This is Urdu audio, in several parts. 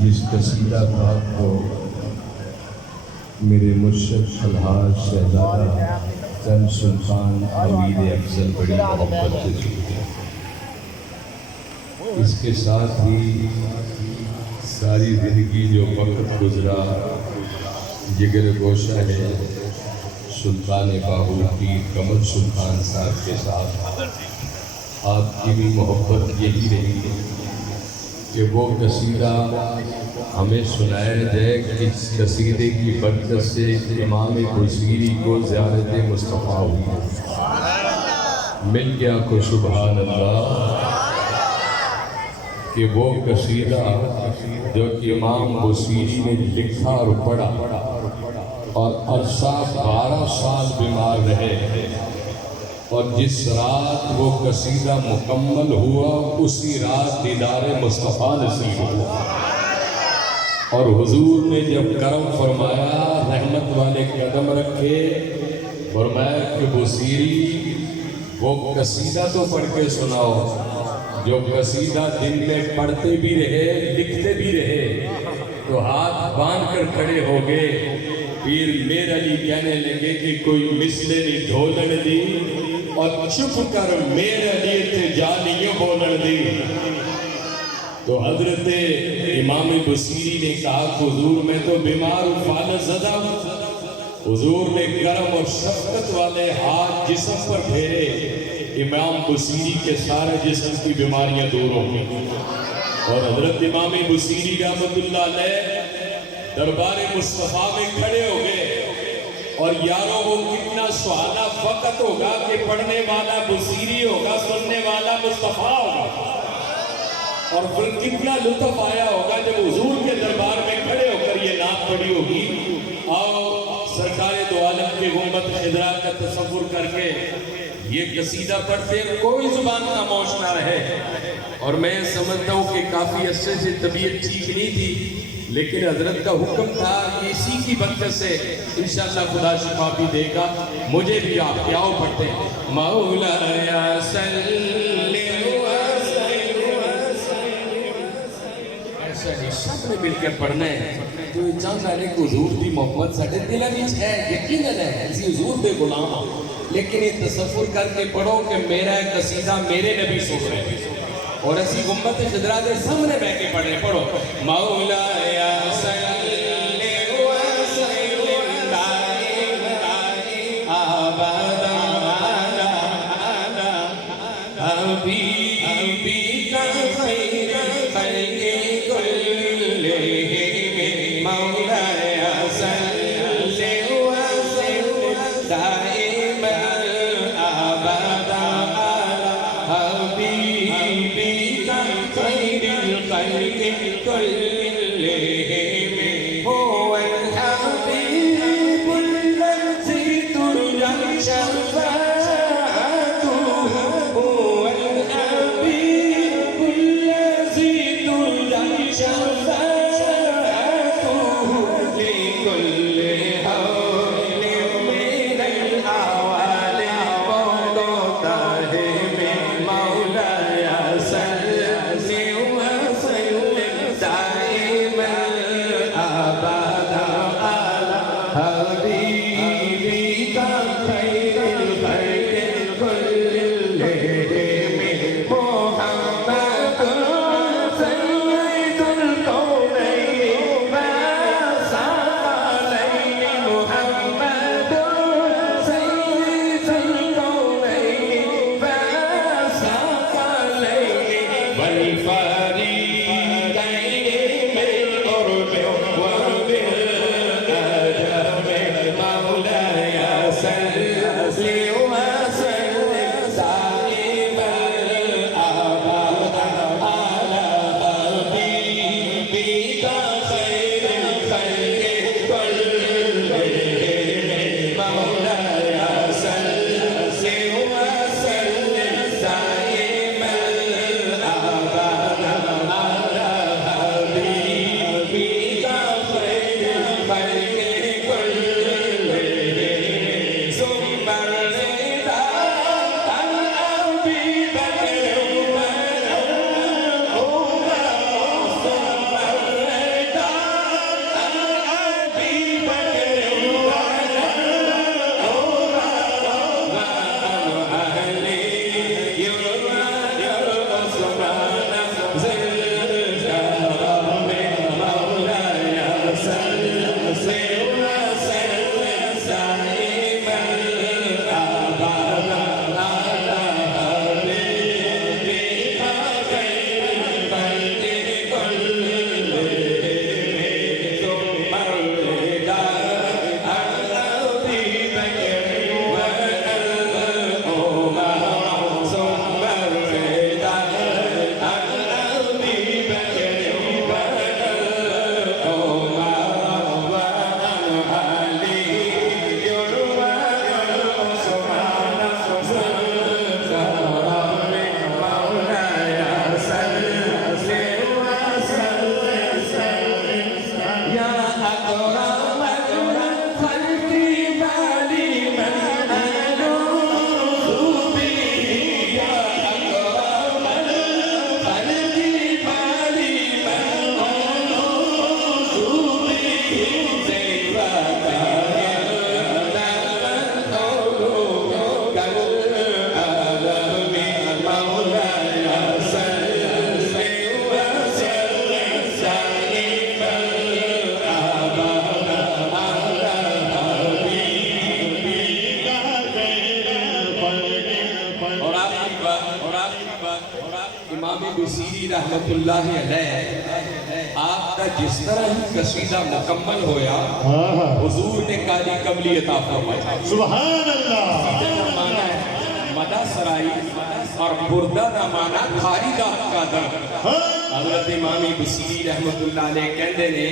جس قصیدہ پاک کو میرے مرشد الحاج شہزادہ چند سلطان امیر افضل بڑی محبت سے سنتے ہیں۔ اس کے ساتھ ہی ساری زندگی جو وقت گزرا جگر گوشہ ہے سلطان باہو کی قمر سلطان صاحب کے ساتھ آپ کی بھی محبت یہی رہی کہ وہ قصیدہ ہمیں سنایا جائے کہ اس قصیدے کی برکت سے امام بصیری کو زیارت مصطفیٰ ہوئی، مل گیا کو سبحان اللہ کہ وہ قصیدہ جو کہ امام بصیری نے لکھا اور پڑھا اور عرصہ 12 سال بیمار رہے، اور جس رات وہ قصیدہ مکمل ہوا اسی رات دیدار مصطفیٰ نصیب ہوا، اور حضور نے جب کرم فرمایا رحمت والے قدم رکھے، فرمایا کہ بصیری وہ قصیدہ تو پڑھ کے سناؤ جو قصیدہ دن میں پڑھتے بھی رہے لکھتے بھی رہے۔ تو ہاتھ باندھ کر کھڑے ہو گئے، پیر میر علی کہنے لگے کہ کوئی مثلے نہیں ڈھولن دی اور چپ کر میر علی تے جانیوں بولن دی۔ تو حضرت امام بصیری نے کہا کہ حضور میں تو بیمار فالج زدہ ہوں۔ حضور نے کرم اور شفقت والے ہاتھ جسم پر پھیرے، امام بصیری کے سارے جسم کی بیماریاں دور ہو گئی، اور حضرت امام بصیری رحمت اللہ علیہ دربار مصطفیٰ میں کھڑے ہو گئے۔ اور یاروں وہ کتنا سہانا وقت ہوگا کہ پڑھنے والا بصیری ہوگا، سننے والا مصطفیٰ ہوگا، اور پھر کتنا لطف آیا ہوگا جب حضور کے دربار میں کھڑے ہو کر یہ نعت پڑھی ہوگی۔ آؤ سرکار دو عالم کے گنبد خضرا کا تصور کر کے یہ قصیدہ پڑھتے کوئی زبان خاموش نہ رہے۔ اور میں سمجھتا ہوں کہ کافی عرصے سے طبیعت ٹھیک نہیں تھی، لیکن حضرت کا حکم تھا کہ اسی کی برکت سے انشاءاللہ خدا شفا بھی دے گا۔ مجھے بھی آپ کیا ہو پڑھتے ہیں مولایا صلی سب نے مل کے پڑھنا ہے۔ تو چاند آنے کو حضور دی محبت ساڑھے دلہ نیچ ہے، یقیناً ہے، اسی حضور دے غلام، لیکن یہ تصور کر کے پڑھو کہ میرا قصیدہ میرے نبی سن رہے ہیں، اور اسی گنبد خضرا دے سامنے بیٹھ کے پڑھنے پڑھو مولایا صلی وسلم ابدا حبیبی کا خیر خلق کلہم مولایا صلی وسلم دائما ابدا حبیبی کا خیر الخلق کلہم هو الحبیب الذی ترجى شفاعته هو الحبیب الذی ترجى شفاعته لكل حول من الأحوال مولاي صل وسلم دائما رحمت اللہ علیہ آپ کا جس طرح ہی قصیدہ مکمل ہویا حضور نے کالی کملی عطا فرمایا سبحان اللہ. قصیدہ کا معنی ہے مدہ سرائی اور بردہ کا معنی کھاری دا قادر. حضرت امام بصیری رحمت اللہ علیہ کہندے نے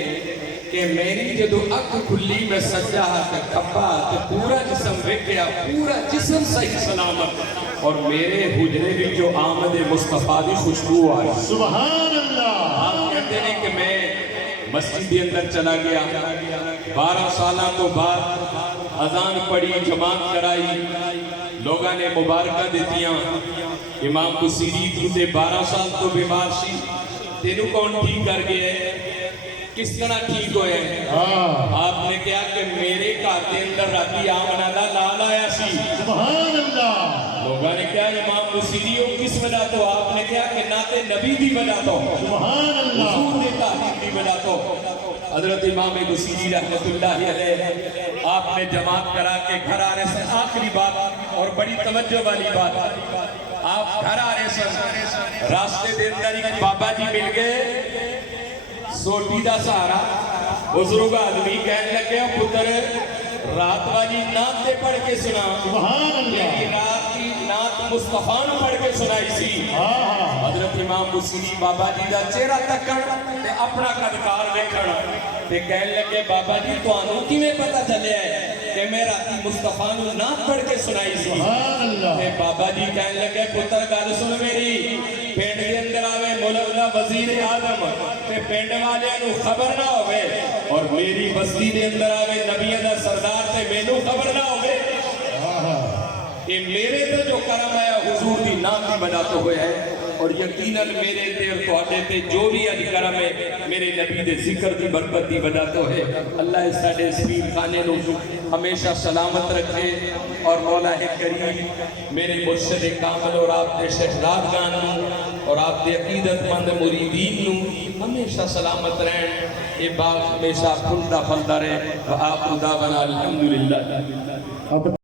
کہ میری جدو اک کھلی میں سجا تے کھبا تے پورا جسم ویکھیا پورا جسم صحیح سلامت اور میرے حجرے بھی جو آمد مصطفیٰ دی خوشبو آئی. سبحان اللہ. آپ کہتے ہیں کہ میں مسجد کے اندر چلا گیا 12 سالہ تو بعد اذان پڑھی جماعت کرائی لوگاں نے مبارکہ دیتیاں. امام بصیری تو 12 سال تو بیمار سی تینوں کون ٹھیک کر گئے کس طرح ٹھیک ہوئے ہیں؟ آپ نے کہا کہ میرے گھر کے اندر راتی آمنہ دا لال آیا سی. سبحان اللہ. لوگوں نے کہا امام بصیری ہو کس وجہ تو؟ آپ نے کہا کہ نعت نبی دی وجہ تو سبحان اللہ. حضور نے تعلیم دی وجہ تو. حضرت امام بصیری رحمت اللہ علیہ آپ نے جماعت کرا کے گھر آ رہے سے آخری بات اور بڑی توجہ والی بات آپ گھر آ رہے سے راستے دے اندر ایک بابا جی مل گئے سوٹی دا سہارا بزرگ آدمی کہنے لگے پتر رات والی نعت تے پڑھ کے سنا. سبحان اللہ. لیکن رات کی نعت مصطفیٰ نے پڑھ کے سنائی سی. حضرت امام بصیری بابا جی دا چہرہ تکڑ تے اپنا قدکار دیکھنا تے کہنے لگے بابا جی تانوں کیویں پتہ چلیا ہے کہ میں راتی مصطفیٰ نے نعت پڑھ کے سنائی سی؟ سبحان اللہ. تے بابا جی کہنے لگے پتر گل سن میری پنڈ دے اندر آوے مولا وزیر اعظم تے پنڈ والے نو خبر نہ ہوئے اور میری بستی دے اندر آوے نبیوں دا سردار تے مینوں خبر نہ ہوئے کہ میرے تے جو کرم آیا حضور دی نام دی وجہ تو ہویا ہے اور یقیناً میرے تے اور تواڈے تے جو بھی اج کرم ہے میرے نبی دے ذکر دی برکت دی وجہ تو ہے. اللہ ساڈے اسپین خانے نو ہمیشہ سلامت رکھے اور مولا کریم میرے مرشد کامل اور آپ دے شہزادگان نو اور آپ دے عقیدت مند مریدین نو ہمیشہ سلامت رہن. یہ باغ ہمیشہ پھلتا پھلتا رہے. وآخر دعوانا الحمدللہ.